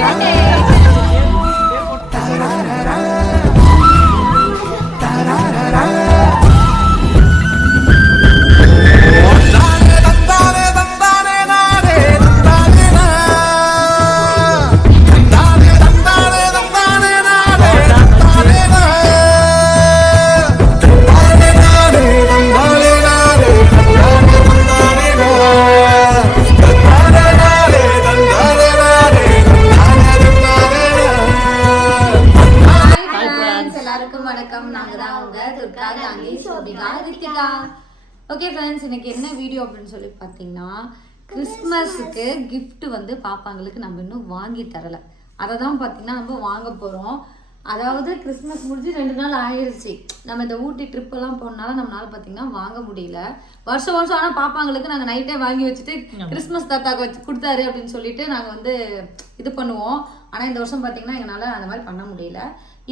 birthday! Friends இன்னைக்கு என்ன video அப்படின்னு சொல்லி பார்த்தீங்கன்னா கிறிஸ்மஸுக்கு gift வந்து பாப்பாங்களுக்கு நம்ம இன்னும் வாங்கி தரல. அதை தான் பார்த்தீங்கன்னா நம்ம வாங்க போகிறோம் அதாவது கிறிஸ்மஸ் முடிஞ்சு ரெண்டு நாள் ஆயிடுச்சு நம்ம இந்த ஊட்டி ட்ரிப் எல்லாம் போனால நம்மளால பார்த்தீங்கன்னா வாங்க முடியல. வருஷம் வருஷம் ஆனால் பாப்பாங்களுக்கு நாங்கள் நைட்டே வாங்கி வச்சுட்டு கிறிஸ்மஸ் தாத்தாக்கு வச்சு கொடுத்தாரு அப்படின்னு சொல்லிட்டு நாங்கள் வந்து இது பண்ணுவோம். ஆனால் இந்த வருஷம் பார்த்தீங்கன்னா எங்களால் அந்த மாதிரி பண்ண முடியல.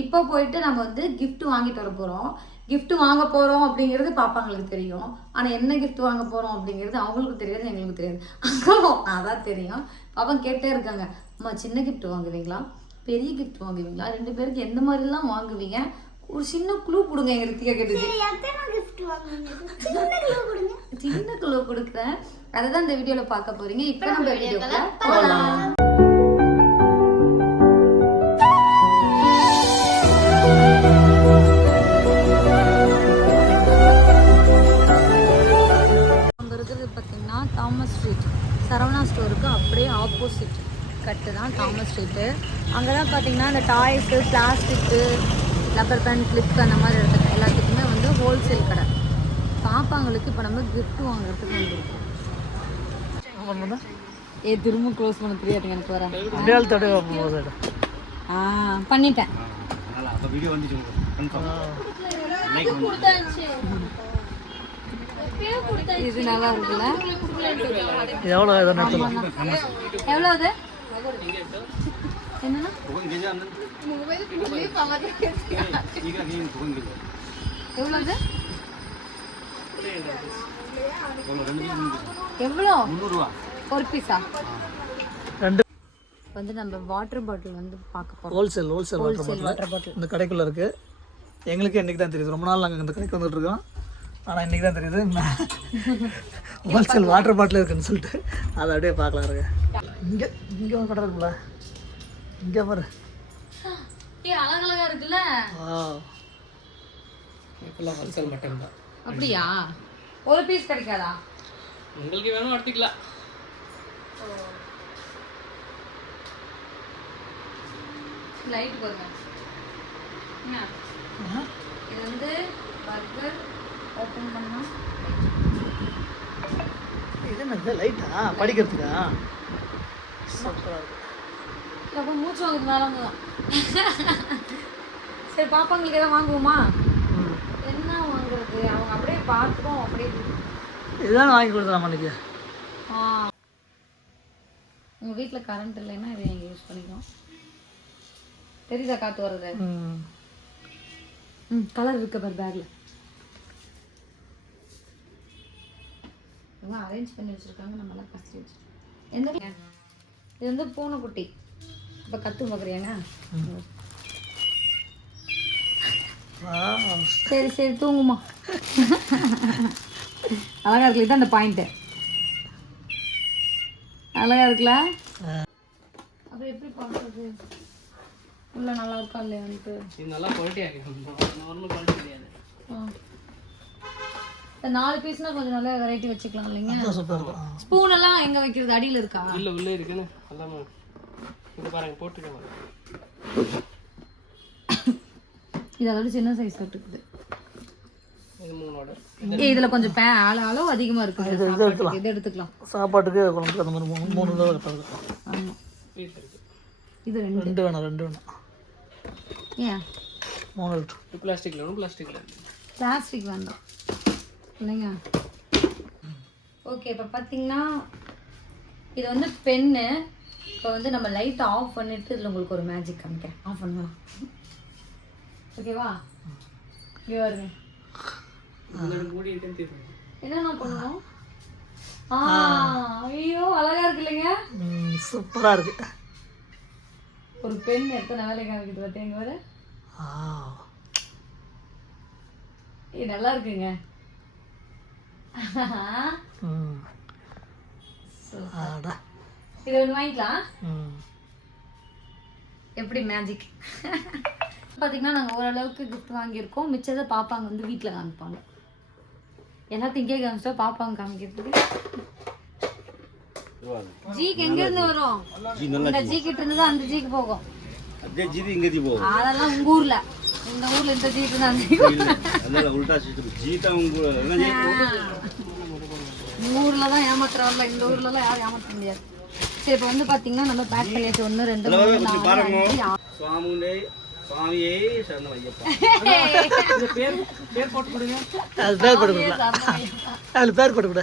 இப்போ போயிட்டு நம்ம வந்து gift வாங்கிட்டு வர போகிறோம் gift வாங்க போகிறோம் அப்படிங்கிறது பாப்பாங்களுக்கு தெரியும். ஆனால் என்ன gift வாங்க போகிறோம் அப்படிங்கிறது அவங்களுக்கு தெரியாது எங்களுக்கு தெரியாது. அதான் தெரியும். பாப்பா கேட்டே இருக்காங்க அம்மா சின்ன gift வாங்குவீங்களா? பெரிய gift வாங்குவீங்களா? ரெண்டு பேருக்கு எந்த மாதிரிலாம் வாங்குவீங்க? ஒரு சின்ன க்ளூ கொடுங்க. எங்க ரித்திகா கேட்டுச்சு சின்ன க்ளூ கொடுக்குறேன். அதை தான் இந்த வீடியோவில் பார்க்க போறீங்க. இப்போ நம்ம போகலாம் சரவணா ஸ்டோருக்கு அப்படியே ஆப்போசிட் கட்டு தான் தாமஸ் ஸ்ட்ரீட்டு. அங்கே தான் பார்த்தீங்கன்னா இந்த toys plastic rubber band clip அந்த மாதிரி இடத்துக்கு எல்லாத்துக்குமே வந்து ஹோல்சேல் கடை. பாப்பாங்களுக்கு இப்போ நம்ம gift வாங்குறதுக்கு வந்திருக்கோம். ஏ திரும்ப க்ளோஸ் பண்ண தெரியாது எனக்கு போகுது ஆ பண்ணிட்டேன். இது நல்லா இருக்குல்ல? இது எவ்வளோ நடத்தலாம் எவ்வளோ அது? என்னன்னா? எவ்வளோ அது? எவ்வளோ? ஒரு பீஸா ரெண்டு. வந்து நம்ம வாட்டர் பாட்டில் வந்து பார்க்க wholesale wholesale water wholesale bottle water bottle இந்த கடைக்குள்ளே இருக்குது எங்களுக்கு இன்றைக்கி தான் தெரியுது. ரொம்ப நாள் நாங்கள் இந்த கடைக்கு வந்துட்டு இருக்கோம். ஆனால் இன்றைக்கி தான் தெரியுது. ஹோல்சேல் வாட்டர் பாட்டில் இருக்குன்னு சொல்லிட்டு அதை அப்படியே பார்க்கலாம் இருக்கு இங்கே இங்கே ஒரு கடை இருக்குல்ல. இங்கே பாரு. ஏ அழகழகா இருக்குல்ல? இப்பெல்லாம் ஹோல்சேல் மட்டும் தான். அப்படியா? ஒரு பீஸ் கிடைக்காதா? உங்களுக்கு வேணும் எடுத்துக்கலாம். லைட் பாருங்க என்ன? இது வந்து பர்கர் ஓப்பன் பண்ணா? இது என்ன லைட்டா படிக்கிறதுக்கா? சூப்பராக இருக்கு. அப்போ மூச்சு வாங்குறது மேலே தான் சரி பாப்பாங்களுக்கு எதாவது வாங்குவோமா? என்ன வாங்குறது? அவங்க அப்படியே பார்த்துரும் அப்படியே இதுதான் வாங்கி கொடுத்தலாம் அன்றைக்கி ஆ. உங்கள் வீட்டில் கரண்ட் இல்லைன்னா இதை நீங்கள் யூஸ் பண்ணிக்கலாம். தெரியுதா காற்று வர்றது? ம். ம் கலர் இருக்கு பார் பேக்கில் எல்லாம் அரேஞ்ச் பண்ணி வச்சுருக்காங்க நம்மளாம் கசி வச்சு எந்த இது வந்து பூனைக்குட்டி. இப்போ கத்து பார்க்குறியாங்க சரி சரி தூங்குமா? அழகா இருக்குல்ல இதான் அந்த பாயிண்ட்டு அழகா இருக்குல்ல? அப்புறம் எப்படி பார்க்குறது உள்ள நல்லா இருக்கா இது நல்லா குவாலிட்டியாக இருக்கு. நார்மல் குவாலிட்டி கிடையாது. ஆ. நாலு பீஸ்னா கொஞ்சம் நல்ல வெரைட்டி வச்சுக்கலாம் இல்லைங்க? சூப்பராக இருக்கும் ஆ. ஸ்பூன் எல்லாம் எங்க வைக்கிறது? அடியில இருக்கா? உள்ள உள்ளே இருக்குன்னு. எல்லாமே இது பாருங்க போட்டுக்க பாருங்க இது அதோட சின்ன சைஸ் ஏய், இதுல கொஞ்சம் பே அளவு அளவு அதிகமா இருக்கு. இது எடுத்துக்கலாம். சாப்பாட்டுக்கு குழம்புக்கு அந்த மாதிரி மூணு மூணு கரெக்டாக இருக்கும். ஆமா. பீஸ் இருக்கு. இது ரெண்டு. ரெண்டு வேணும் ரெண்டு வேணும். ஏன்? மூணு லிட்டர் இது பிளாஸ்டிக்கில் வேணும் பிளாஸ்டிக்கில் பிளாஸ்டிக் வேண்டாம். இல்லைங்க ஓகே இப்போ பார்த்தீங்கன்னா இது வந்து பென்னு. இப்போ வந்து நம்ம லைட் ஆஃப் பண்ணிட்டு இதில் உங்களுக்கு ஒரு மேஜிக் காமிக்கிறேன். ஆஃப் பண்ணலாம் ஓகேவா இங்கே வருங்க என்னென்ன பண்ணுவோம்? ஐயோ அழகா இருக்கு இல்லைங்க. சூப்பராக இருக்கு. ஒரு பெண் எத்தனை வேலை காமிக்குது பார்த்தீங்க வர ஆ. இது நல்லா இருக்குங்க. இது வாங்கிக்கலாம். எப்படி மேஜிக் பார்த்தீங்கன்னா நாங்கள் ஓரளவுக்கு கிஃப்ட் வாங்கியிருக்கோம். மிச்சத்தை பாப்பாங்க வந்து வீட்டில் காமிப்பாங்க. எல்லாத்தையும் இங்கே காமிச்சா பாப்பாங்க காமிக்கிறதுக்கு. ஜீக்கு எங்க இருந்து வரும்? இந்த ஜீ கிட்ட இருந்து அந்த ஜீக்கு போகும். போகும். அதெல்லாம் உங்க ஊர்ல. இந்த ఊర్లో ఇంత జీతం ஊர்ல தான் ஏமாத்துற இந்த ஊர்ல எல்லாம் யாரும் ஏமாத்த முடியாது. சரி இப்போ வந்து பாத்தீங்கன்னா நம்ம பேக் பண்ணிட்டு ஒன்று ரெண்டு மூணு நாலு பேர் பேர்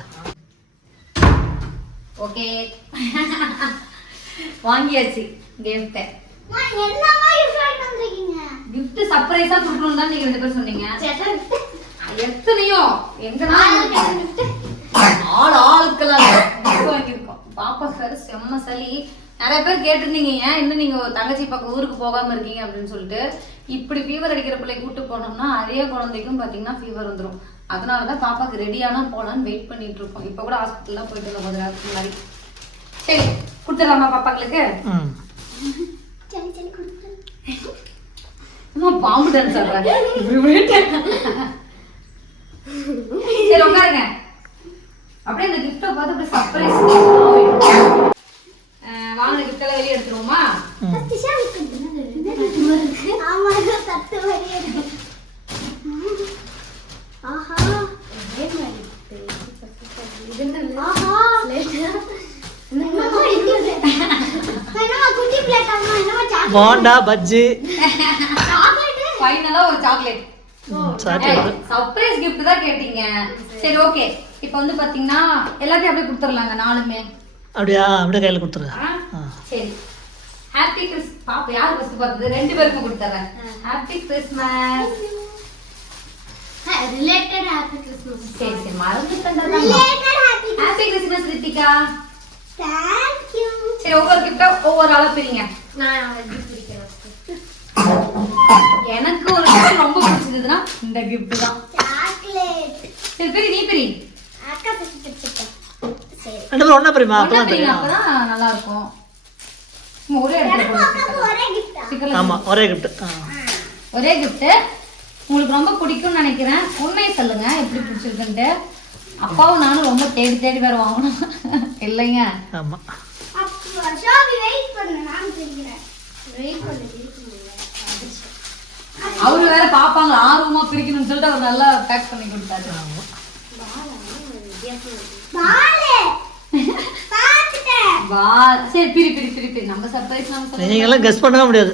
வாங்கியாச்சு என்ன மாதிரி கிஃப்ட் சர்ப்ரைஸா கொடுக்கணும் தான் நீங்க ரெண்டு பேரும் சொன்னீங்க. எத்தனையோ? எங்கனா ஆள் ஆளுக்கெல்லாம் gift வாங்கியிருக்கோம். பாப்பா சார் செம்ம சளி. நிறைய பேர் கேட்டிருந்தீங்க ஏன் இன்னும் நீங்க ஒரு தங்கச்சி பக்கம் ஊருக்கு போகாம இருக்கீங்க? அப்படின்னு சொல்லிட்டு. இப்படி ஃபீவர் அடிக்கிற பிள்ளை கூட்டு போனோம்னா அதே குழந்தைக்கும் பாத்தீங்கன்னா ஃபீவர் வந்துரும். அதனாலதான் பாப்பாக்கு ரெடியானா போலான்னு வெயிட் பண்ணிட்டு இருக்கோம். இப்ப கூட ஹாஸ்பிட்டல்லாம் போயிட்டு வந்த கொஞ்ச நேரத்துக்கு முன்னாடி. சரி கொடுத்துடலாமா பாப்பாங்களுக்கு? ம். அம்மா பாம்பு டான்ஸ் ஆடுறாங்க சரி உட்காருங்க அப்படியே இந்த கிஃப்ட்டை பார்த்து அப்படியே சர்ப்ரைஸ் வாங்கின கிஃப்ட் எல்லாம் வெளியே எடுத்துருவோமா போண்டா பஜ்ஜி ஃபைனலா ஒரு சாக்லேட் சர்ப்ரைஸ் கிஃப்ட் தான் கேட்டீங்க. சரி ஓகே இப்போ வந்து பாத்தீங்கன்னா எல்லாத்தையும் அப்படியே கொடுத்துடலாங்க நாலுமே. அப்படியா? அப்படியே கையில் கொடுத்துரு ஆ? ஆ. சரி. ஹாப்பி கிறிஸ் பாப்பா யார் ஃபர்ஸ்ட் பார்த்தது? ரெண்டு பேருக்கும் கொடுத்துறேன். Happy Christmas related happy Christmas சரி சரி மறந்துட்டேன் related happy happy Christmas Rithika thank you சரி ஒவ்வொரு கிஃப்டா ஒவ்வொரு ஆளா பிரிங்க. நான் பிடிக்கிறேன் எனக்கு ஒரு gift ரொம்ப பிடிச்சதுன்னா இந்த gift தான். சாக்லேட் சரி பிரி நீ பிரி. அக்கா சரி. ரெண்டு பேரும் ஒண்ணா அப்போ பிரிங்க தெரியும் அப்பதான் நல்லா இருக்கும் ஒரே இடத்துல போடுங்க அக்காவுக்கு ஒரே கிஃப்டா ஒரே கிஃப்ட் ஆ. ஒரே gift. உங்களுக்கு ரொம்ப பிடிக்கும்னு நினைக்கிறேன். உண்மையை சொல்லுங்க எப்படி பிடிச்சிருக்குன்ட்டு. அப்பாவும் நானும் ரொம்ப தேடி தேடி வேற வாங்கணும். இல்லைங்க. ஷாபி வெயிட் பண்ணு நான் வெயிட் பண்ணு வெயிட் பண்ணு அவரு வேற பாப்பாங்க ஆர்வமா பிரிக்கணும்னு சொல்லிட்டு அவர் நல்லா பேக் பண்ணி கொடுத்தாரு. சரி பிரி பிரி பிரி பிரி. நம்ம சர்ப்ரைஸ் நம்ம நீங்களாம் கெஸ் பண்ணவே முடியாது.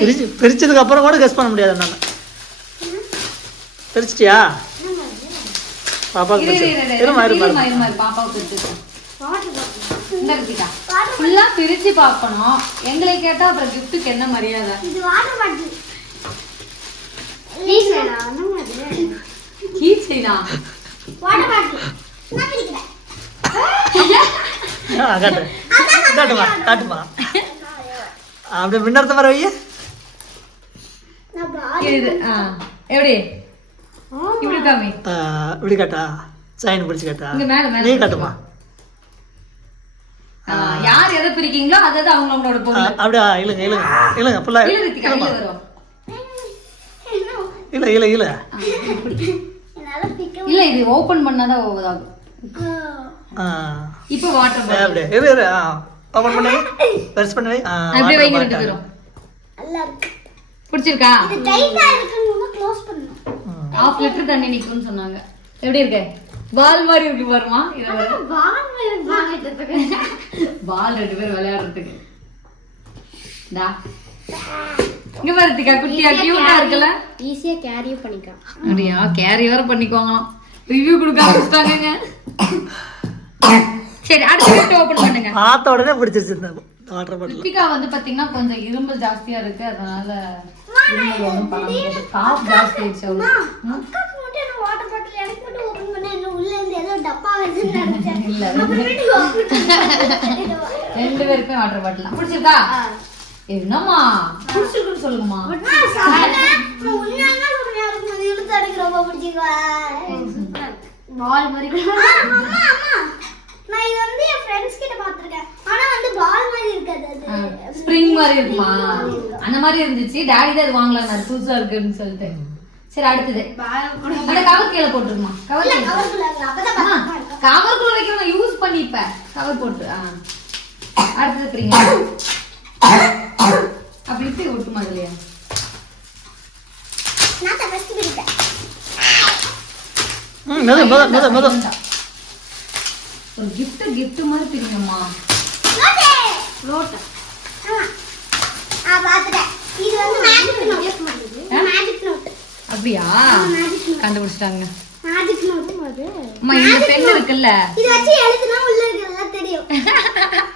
பிரிச்சு பிரிச்சதுக்கு அப்புறம் கூட கெஸ் பண்ண முடியாது என்னால். பிரிச்சிட்டியா? பாப்பாவுக்கு பாப்பாவுக்கு இந்த ரித்திகா ஃபுல்லா பிரிச்சு பார்க்கணும். எங்களை கேட்டா அப்புறம் கிஃப்ட்டுக்கு என்ன மரியாதை? இது வாட்டர் பாட்டில். ப்ளீஸ் நான் வந்து கீ செய்யலா வாட்டர் பாட்டில். நான் பிடிக்கிறேன் ஆ, காட்டு. காட்டுமா காட்டுமா. அப்படியே மின்னர்த்த வர வைய. இது ஆ எப்படி? இப்படி காமி ஆ, இப்படி காட்டா. சைன் பிடிச்சி காட்டா. இங்க மேல மேல. நீ காட்டுமா? யார் எதை பிரிக்கீங்களோ அதாவது அவங்களோட ஆ, பொருள் அப்படியா? இழுங்க இழுங்க. இழுங்க ஃபுல்லாக இல்ல ரித்திகா இல்ல வரும் இல்லை இல்லை இல்லை என்னால பிக்க இல்ல இது ஓபன் பண்ணாதான் இதாகும் ஆ. இப்போ வாட்டர் ஏ, அப்படியே. இரு இரு ஆ. ஓப்பன் பண்ணி. பெருசு பண்ணி. ஆ அப்படியே வைங்க ரெண்டு. பேரும். நல்லா இருக்கு. பிடிச்சிருக்கா? இது டைட்டா இருக்குன்னு க்ளோஸ் ம். ஹாஃப் லிட்டர் தண்ணி நிக்கும்னு சொன்னாங்க. எப்படி இருக்கு? பால் மாதிரி இருக்கு பாருமா இதை பாரு. பால் ரெண்டு பேர் விளையாடுறதுக்கு. டா இங்க பாரு ரித்திகா குட்டியா கியூட்டா இருக்குல்ல? ஈஸியா கேரியும் பண்ணிக்கலாம். அப்படியா? கேரி வேற பண்ணிக்குவாங்களாம். ரிவ்யூ கொடுக்க ஆரம்பிச்சிட்டாங்க சரி அடுத்த ஓபன் பண்ணுங்க. பார்த்த உடனே பிடிச்சிருச்சு இந்த வாட்டர் பாட்டில் ரித்திகா வந்து பாத்தீங்கன்னா கொஞ்சம் இருமல் ஜாஸ்தியா இருக்கு அதனால இருமல் ஒன்றும் பண்ண முடியாது. காஃப் ஜாஸ்தி ஆயிடுச்சு அவளுக்கு. ரெண்டு பேருக்குமே வாட்டர் பாட்டில் பிடிச்சிருக்கா என்னம்மா? பிடிச்சிருக்குன்னு சொல்லுங்கம்மா. பால் மாதிரி நான் இது வந்து என் ஃப்ரெண்ட்ஸ் கிட்ட பாத்திருக்கேன் ஆனா வந்து பால் மாதிரி இருக்காது அது. ஸ்ப்ரிங் மாதிரி இருக்குமா? அந்த மாதிரி இருந்துச்சு. டாடி தான் வாங்கலாம் புதுசா இருக்குன்னு சொல்லிட்டு. சரி அடுத்தது. அந்த கவர் கீழே போட்டுருமா. கவர் இருக்கும். கவருக்குள்ள வைக்கிறவங்க யூஸ் பண்ணிப்ப கவர் போட்டு ஆ. அடுத்தது பிரிங்க அப்படி இப்படி ஒட்டுமா இல்லையா ஒரு gift gift மாதிரி பாத்துட்டேன். இது வந்து magic note. Magic note. அப்படியா. கண்டுபிடிச்சிட்டாங்க. அம்மா இந்த பென் இருக்குல்ல? இது வச்சு எழுதுனா உள்ள இருக்கிறதெல்லாம் தெரியும்.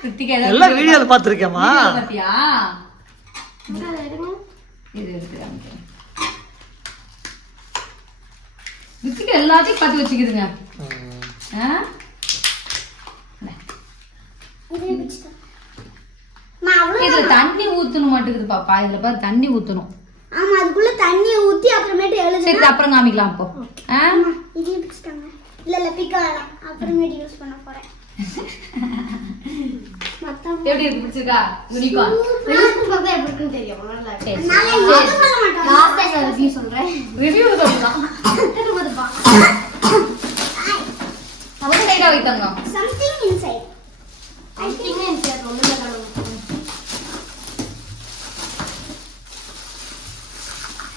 ரித்திகா ஏதாவது எல்லாம் வீடியோவில் பார்த்துருக்கேம்மா video பாத்தியா இது இருக்கு காமிக்கிறேன். ரித்திகா எல்லாத்தையும் பார்த்து வச்சுக்குதுங்க. இதுல தண்ணி ஊத்தணும் மாட்டேங்குது பாப்பா. இதுல பாரு தண்ணி ஊத்தணும். ஆமா அதுக்குள்ள தண்ணியை ஊத்தி அப்புறமேட்டு எழுதுனா சரி அப்புறம் காமிக்கலாம் அப்போ இதே பிடிச்சிட்டாங்க இல்ல இல்ல பிக்க வேணாம். அப்புறமேட்டு யூஸ் பண்ண போறேன். எப்படி இருக்கு? பிடிச்சிருக்கா? யூனிகார்ன் பார்த்தா எப்படி இருக்குன்னு தெரியும். சரி நான் எதுவும் சொல்ல மாட்டேன். லாஸ்ட் ரிவ்யூ சொல்றேன். ரிவ்யூ சொல்லலாம் அவங்க சைடா வைத்தாங்க something inside I think inside ஒண்ணுமே காணோம் பொறுமையா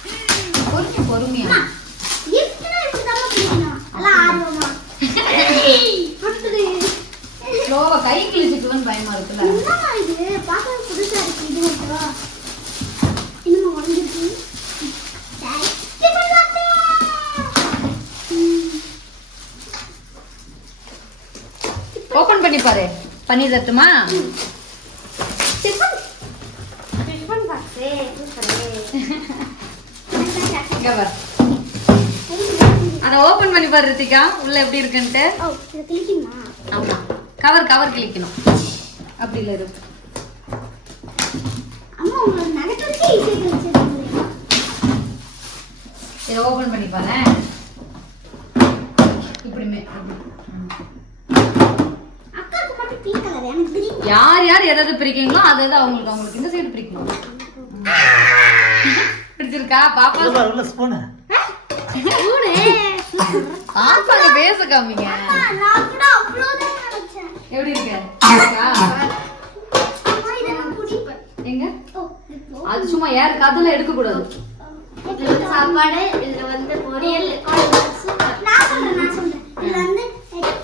பொறுமையா கிஃப்ட்னா இப்படி தான் பிடிக்கணும் எல்லாம் ஆர்வமா. அடுத்தது ஸ்லோவா கை கிழிச்சிட்டுவன்னு பயமா இருக்குல்ல. இது? பார்க்க புதுசா இருக்கு. இது ஓகேவா இன்னும் உடஞ்சிருக்கு. ஓபன் பண்ணி பாரு பண்ணி தட்டுமா டிஃபன் டிஃபன் பாக்ஸே சூப்பரே இங்க பாரு. அத ஓபன் பண்ணி பாரு ரித்திகா. உள்ள எப்படி இருக்குன்ட்டு? ஓ இது கிளிக்குமா ஆமா. கவர் கவர் கிழிக்கணும். அப்படி இல்ல இருக்கு இதை ஓபன் பண்ணி பாரு இப்படிமே யார் யார் எதாவது பிரிக்கீங்களோ அது அவங்களுக்கு அவங்களுக்கு இந்த சைடு பிரிக்கணும் பிடிச்சிருக்கா பாப்பா? உள்ள ஸ்பூனு பாப்பாங்க பேச காமிங்க. நான் கூட அவ்வளோதான் நினைச்சேன். எப்படி இருக்கு? இருக்கா? எங்க? அது சும்மா யார் கதல எடுக்க கூடாது சாப்பாடு இதுல வந்து பொரியல் நான் சொல்றேன் நான் சொல்றேன். இதுல வந்து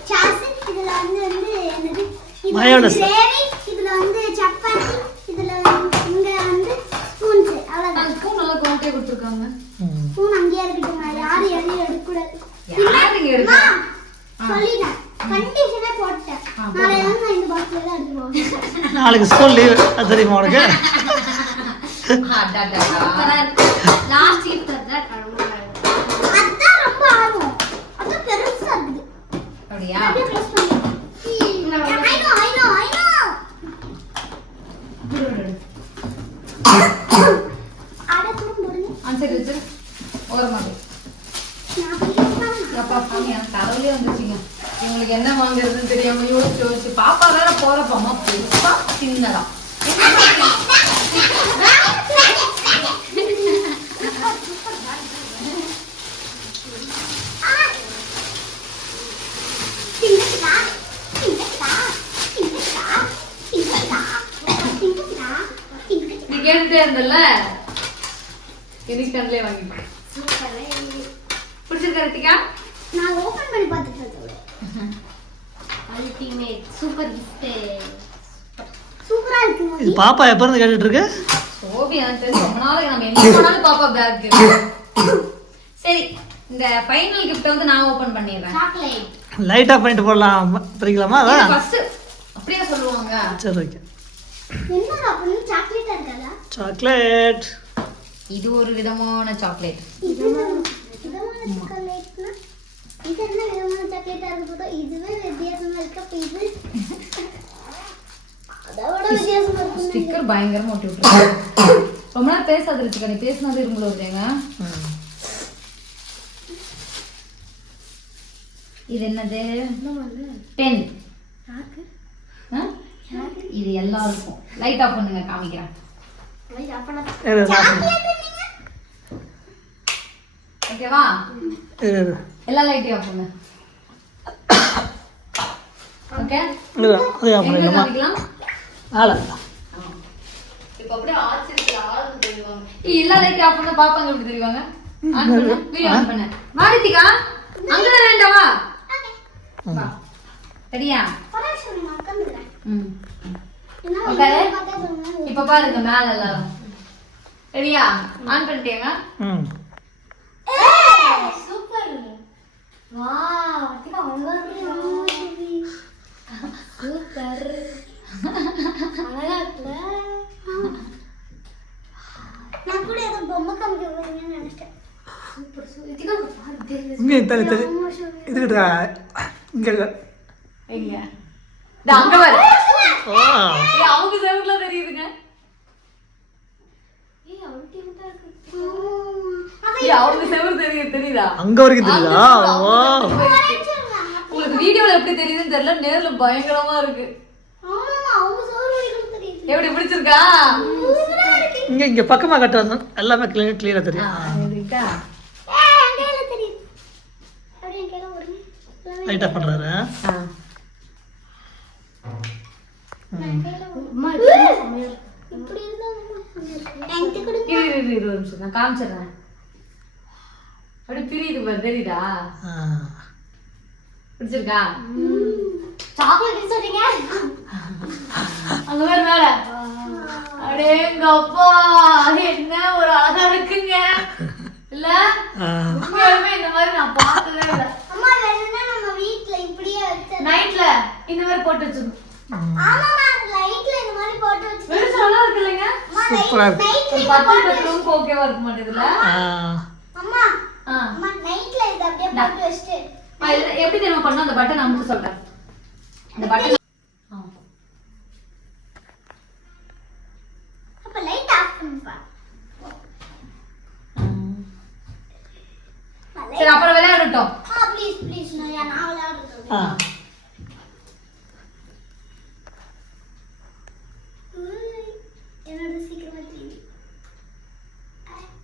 சாஸ் இதுல வந்து வந்து என்னது? இது Mayonnaise. கிரேவி இதுல வந்து சப்பாத்தி இதுல வந்து- இங்க வந்து ஸ்பூன்ஸ் அவ்வளவுதான் அந்த ஸ்பூன் நல்லா குவாலிட்டியா கொடுத்துருக்காங்க ம். ஸ்பூன் அங்கேயே இருக்கட்டும் யாரு எதையும் எடுக்க கூடாது யார் இங்க இருக்கா சொல்லிட்டேன் கண்டிஷனே போட்டேன் நாளையில இருந்து நான் இந்த பாக்ஸ்ல தான் எடுத்து போவேன் நாளைக்கு ஸ்கூல் லீவு தெரியுமா உனக்கு லாஸ்ட் கிஃப்ட் அதான் அதான் ரொம்ப ஆர்வம் அதான் பெருசா இருக்குது அப்படியா அப்படியே க்ளோஸ் பண்ணி I know I know I know அட குறும் போடுங்க ஆன்சர் வச்சு ஓரமா போய். நான் போய் யூஸ் பண்ணேன் அப்பா சாமி எனக்கு தலையிலே வந்துச்சுங்க. இவங்களுக்கு என்ன வாங்குறதுன்னு தெரியாம யோசிச்சு யோசிச்சு பாப்பா வேற போறப்பமா பெருசா பிங்கடா நீ கேட்டுட்டே இருந்தல்ல? எனக்கு கண்ணிலே வாங்கி சூப்பரே பிடிச்சிருக்கா நான் ஓபன் பண்ணி பார்த்துட்டு இருக்கேன் அல்டிமேட் சூப்பர் கிஃப்ட் சூப்பரா இருக்கு இது பாப்பா எப்போ இருந்து கேட்டுட்டு இருக்கு? சோபி எனக்கு தெரிஞ்சு ரொம்ப நாளைக்கு நம்ம எங்க போனாலும் பாப்பா பேக் சரி இந்த ஃபைனல் கிஃப்ட் வந்து நான் ஓபன் பண்ணிடுறேன். சாக்லேட் லைட்டாக பண்ணிட்டு போடலாம். பிரிக்கலாமா அதான் ஃபர்ஸ்ட் அப்படியே சொல்லுவாங்க. சரி ஓகே என்ன சாக்லேட் இது ஒரு விதமான சாக்லேட் இது விதமான சாக்லேட்னா இது என்ன விதமான சாக்லேட்டா இருக்க போதோ இதுவே வித்தியாசமா இருக்கு அப்ப இது அட எவ்வளவு வித்தியாசமா இருக்கு ஸ்டிக்கர் பயங்கரமா ஒட்டி விட்டுருக்கு ரொம்ப நேரம் பேசாது இருக்கு நீ பேசினது இரும்புல. இது என்னது பென் இது எல்லாருக்கும் லைட் ஆஃப் பண்ணுங்க காமிக்கிறேன். ஓகேவா. எல்லா லைட்டையும் ஆஃப் பண்ணு. ஓகே அது எங்க பண்ணிடலாமா ஆளை. இப்போ அப்படியே ஆச்சரியத்துல ஆழ்ந்து தெரிவாங்க எல்லா லைட்டையும் ஆஃப் பண்ண பாப்பாங்க எப்படி தெரிவாங்க ஆன் பண்ணு வீடியோ ஆன் பண்ணு. மாரித்திகா அங்கதான் வேண்டாவா வா. சரியா. ம். சொல்லுங்க. இப்ப பாருங்க மேல எல்லாரும். சரியா? ஆன் பண்ணிட்டேங்க. ம். அத்திகா அழகா இருக்கு சூப்பர் அழகா இருக்குல்ல நான் கூட ஏதோ பொம்மை காமிக்க போறீங்கன்னு நினைச்சிட்டேன் சூப்பர் சூப்பர் இங்கே தள்ளி தள்ளி இங்கே எங்க அங்க வர ஓ அவங்க தெரியுதுங்க ஏய் அல்டிமேட்டா இருக்கு ஏய், அவங்க செவர் தெரியுது தெரியுதா? அங்கே வரைக்கும் தெரியுதா? ஓ உங்களுக்கு வீடியோல எப்படி தெரியுதுன்னு தெரியல நேர்ல பயங்கரமா இருக்கு. எப்படி பிடிச்சிருக்கா இங்கே இங்கே பக்கமாக கட்டுறது எல்லாமே கிளியர் கிளியராக தெரியும். நிமிஷம். நான் காமிச்சிடுறேன். அப்படி பிரியுது பாரு தெரியுதா? பிடிச்சிருக்கா? சாக்லேட் சொல்றீங்க? அங்க வேற மேல. அடேங்கப்பா என்ன ஒரு அழகா இருக்குங்க. இல்ல? உண்மையாலுமே இந்த மாதிரி நான் பார்த்ததே இல்ல. அம்மா வேணும்னா நம்ம வீட்ல இப்படியே வச்சு நைட்ல இந்த மாதிரி போட்டு வச்சிருக்கோம். ஆமாமா லைட்ல இந்த மாதிரி போட்டு வச்சு வெளிச்சம் நல்லா இருக்கு இல்லைங்க? சூப்பரா இருக்கு. நைட்ல ஒரு பத்து பெட்ரூம் ஓகேவா இருக்க மாட்டேதுல அம்மா அம்மா நைட்ல இத அப்படியே போட்டு வச்சிட்டு. எப்படி தெரியுமா பண்ணணும் அந்த பட்டன் மட்டும் சொல்றேன். அந்த பட்டன் அப்ப லைட் ஆஃப் பண்ணுப்பா சரி அப்புறம் விளையாடட்டும் ஆ ப்ளீஸ் ப்ளீஸ் நான் நான் விளையாடுறது ஆ உய், என்னோட சீக்கிரமா தெரியுது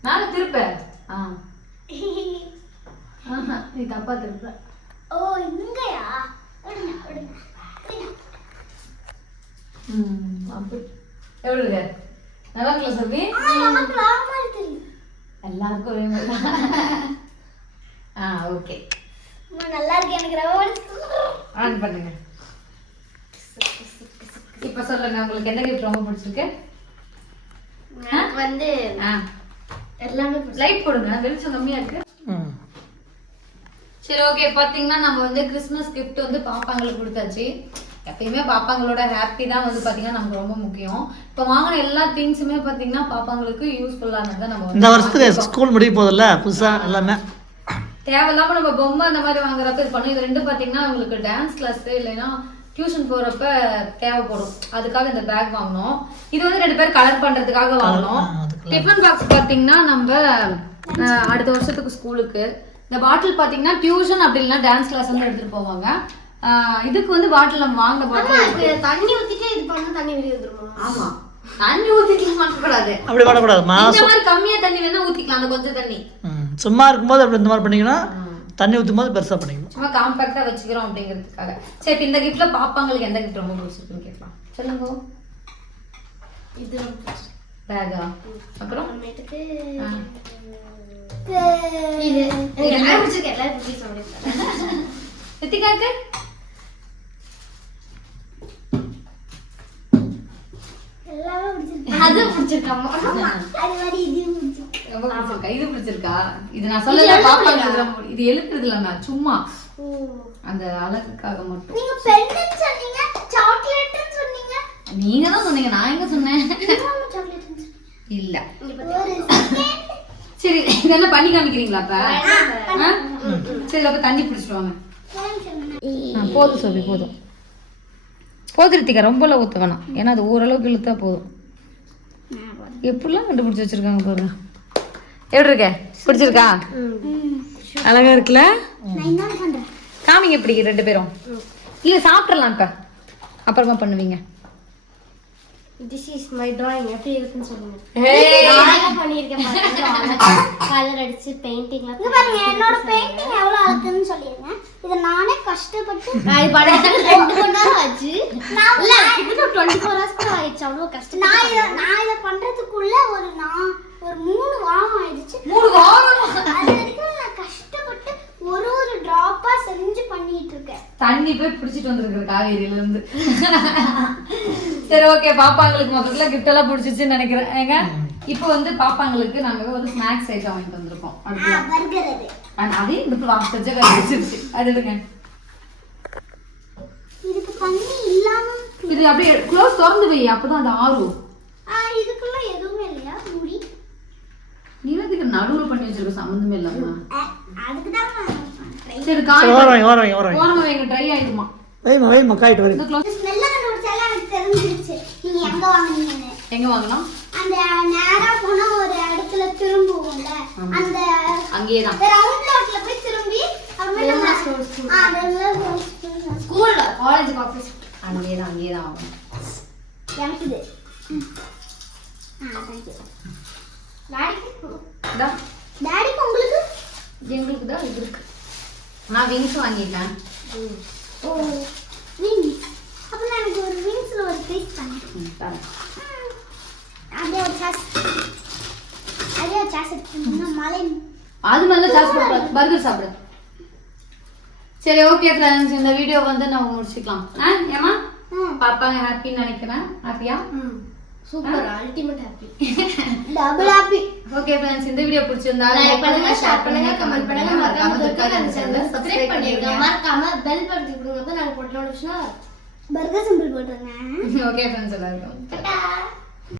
மேல திருப்ப ஆ ஆஹா, நீ தப்பா திருப்ப ஓ இங்கயா விடுங்க விடுங்க விடுங்க. ம் அப்படி எப்படி இருக்கு நல்லா இருக்குல்ல சபி ஆ எனக்கு வேற மாதிரி தெரியுது எல்லாருக்கும் ஒரே மாதிரி தான். ஆ ஓகே. அம்மா நல்லா இருக்கு எனக்கு ரொம்ப. ஆன் பண்ணுங்க. இப்ப சொல்லுங்க உங்களுக்கு என்ன கிஃப்ட் ரொம்ப பிடிச்சிருக்கு? எனக்கு வந்து ஆ. எல்லாமே லைட் போடுங்க வெளிச்சம் கம்மியா இருக்கு. ம். சரி ஓகே பாத்தீங்கன்னா நம்ம வந்து கிறிஸ்மஸ் gift வந்து பாப்பாங்களுக்கு கொடுத்தாச்சு. எப்பயுமே பாப்பாங்களோட ஹாப்பி தான் வந்து பாத்தீங்கன்னா நமக்கு ரொம்ப முக்கியம். இப்போ வாங்கின எல்லா திங்ஸுமே பாத்தீங்கன்னா பாப்பாங்களுக்கு யூஸ்ஃபுல்லானதை நம்ம இந்த வருஷத்துக்கு ஸ்கூல் முடிய போதில்ல புதுசாக எல்லாமே? தேவையில்லாம நம்ம பொம்மை அந்த மாதிரி வாங்குறப்ப இது பண்ணி இது ரெண்டும் பாத்தீங்கன்னா உங்களுக்கு டான்ஸ் கிளாஸ் இல்லைன்னா டியூஷன் போறப்ப தேவைப்படும். அதுக்காக இந்த பேக் வாங்கினோம் இது வந்து ரெண்டு பேர் கலர் பண்றதுக்காக வாங்கினோம் டிஃபன் பாக்ஸ் பாத்தீங்கன்னா நம்ம அடுத்த வருஷத்துக்கு ஸ்கூலுக்கு இந்த பாட்டில் பாத்தீங்கன்னா டியூஷன் அப்படி இல்லைன்னா டான்ஸ் கிளாஸ் வந்து எடுத்துட்டு போவாங்க. இதுக்கு வந்து பாட்டில் நம்ம வாங்கின பாட்டில் தண்ணி ஊத்திட்டு இது பண்ணா தண்ணி வெளியே வந்துருமா? ஆமா. தண்ணி ஊத்திக்கலாம் மாட்டக்கூடாது. அப்படி பண்ணக்கூடாதுமா இந்த மாதிரி கம்மியா தண்ணி வேணா ஊத்திக்கலாம் அந்த கொஞ்சம் தண்ணி. ம் சும்மா இருக்கும்போது அப்படி இந்த மாதிரி பண்ணிங்கன்னா தண்ணி ஊற்றும் போது பெருசாக பண்ணிக்கணும் சும்மா காம்பாக்டா வச்சுக்கிறோம் அப்படிங்கிறதுக்காக. சரி இப்ப இந்த கிஃப்ட்ல பாப்பாங்களுக்கு எந்த கிஃப்ட் ரொம்ப பிடிச்சிருக்குன்னு கேட்கலாம். சொல்லுங்க. இது பேகா அப்புறம்? அப்புறமேட்டுக்கு. இது. எனக்கு எல்லாரும் பிடிச்சிருக்கு எல்லாரும் பிடிச்சி எல்லாமே பிடிச்சிருக்கு. அது பிடிச்சிருக்காமா? அது மாதிரி இது பிடிச்சிருக்கு. ரொம்ப பிடிச்சிருக்கா? இது பிடிச்சிருக்கா? இது நான் சொல்லல பாப்பாங்க இது எழுத்துறது இல்ல நான் சும்மா அந்த அழகுக்காக மட்டும். நீங்க பென்னு சொன்னீங்க சாக்லேட்னு சொன்னீங்க. நீங்க தான் சொன்னீங்க நான் எங்க சொன்னேன்? இல்ல. சரி இதெல்லாம் பண்ணி காமிக்கிறீங்களா அப்ப? சரி அப்ப தண்ணி பிடிச்சிட்டு வாங்க. ஒரு நிமிஷம். ஆ, போதும் சொல்லி போதும். போது ரித்திகா ரொம்பலாம் ஊற்ற வேணாம் ஏன்னா அது ஓரளவுக்கு இழுத்தா போதும். எப்படிலாம் கண்டுபிடிச்சி வச்சிருக்காங்க பாருங்க எப்படி இருக்க? பிடிச்சிருக்கா? அழகா இருக்குல்ல? காமிங்க எப்படி ரெண்டு பேரும். இல்ல சாப்பிட்றலாம் இப்ப அப்புறமா பண்ணுவீங்க. திஸ் இஸ் மை டிராயிங் எப்படி இருக்குன்னு சொல்லுங்க. பண்ணியிருக்கேன் கலர் அடிச்சு பெயிண்டிங்லாம் இங்க பாருங்க என்னோட பெயிண்டிங் எவ்வளவு அழகுன்னு சொல்லிருங்க. இத நானே கஷ்டப்பட்டு நான் பண்ணதுக்கு ரெண்டு மணி நேரம் ஆச்சு. இல்ல இது 24 ஹவர்ஸ் கூட ஆயிடுச்சு. அவ்வளவு கஷ்டம் நான் இத நான் இத பண்றதுக்குள்ள ஒரு நான் ஒரு மூணு வாரம் ஆயிடுச்சு. மூணு வாரம் அது வரைக்கும் நான் கஷ்டப்பட்டு ஒரு ஒரு டிராப்பா செஞ்சு பண்ணிட்டு இருக்கேன் தண்ணி போய் பிடிச்சிட்டு வந்திருக்கிற காவேரியில இருந்து சரி ஓகே பாப்பாங்களுக்கு மொத்தத்துல கிஃப்ட் எல்லாம் பிடிச்சிச்சுன்னு நினைக்கிறேன். ஏங்க இப்போ வந்து பாப்பாங்களுக்கு நாங்க ஒரு ஸ்நாக்ஸ் ஐட்டம் வாங்கிட்டு வந்திருக்கோம். அது. இந்த வாங்கிட்டு வச்சிருச்சு. அது எடுங்க. இதுக்கு தண்ணி இல்லாம இது அப்படியே க்ளோஸ் திறந்து வை அப்பதான் அது ஆறும். ஆ, இதுக்குள்ள எதுவுமே இல்லையா? மூடி. நீ இதுக்கு நடுவுல பண்ணி வச்சிருக்க சம்மந்தமே இல்லாம அதுக்கு தான் சரி காய் ட்ரை ஆயிடுமா. காயிட்டு ஸ்மெல்ல எனக்கு தெரிஞ்சிருச்சு. நீங்க எங்க வாங்குனீங்கன்னு. எங்க வாங்கலாம் அந்த நேரா போனா ஒரு இடத்துல திரும்புவோம்ல. அந்த அங்கேயே தான். ரவுண்ட் லாட்ல போய் திரும்பி அப்புறமே நம்ம ஆ அதெல்லாம் ஸ்கூல்ல காலேஜ் ஆஃபீஸ் அங்கேயே தான் அங்கேயே தான் ஆகும் எனக்கு இது ம். ஆ தேங்க் யூ டாடிக்கு இதான் டாடிக்கு உங்களுக்கு? எங்களுக்கு. தான் இது இருக்கு நான் விங்ஸ் வாங்கிட்டேன். ஓ விங்ஸ் அப்ப நான் எனக்கு ஒரு விங்ஸ்ல ஒரு பீஸ் ம், தரேன். அதே ஒரு சாஸ் அதே ஒரு சாஸ் எடுத்துக்கணும் மலை அது மேல சாஸ் போட்டு பர்கர் சாப்பிடு. சரி ஓகே ஃப்ரெண்ட்ஸ் இந்த வீடியோ வந்து நம்ம முடிச்சுக்கலாம். ஆ ஏமா பாப்பாங்க ஹாப்பின்னு நினைக்கிறேன். ஹாப்பியா super ultimate happy double happy okay friends இந்த வீடியோ பிடிச்சிருந்தா லைக் பண்ணுங்க ஷேர் பண்ணுங்க கமெண்ட் பண்ணுங்க. மறக்காம துர்கா அந்த சேனலை சப்ஸ்கிரைப் பண்ணிருங்க மறக்காம பெல் பட்டன் கொடுங்க. அப்ப நாங்க போட்ட நோட்டிஃபிகேஷன் பர்கர் சிம்பிள் போட்டுருங்க. ஓகே ஃப்ரெண்ட்ஸ் எல்லாருக்கும். டாடா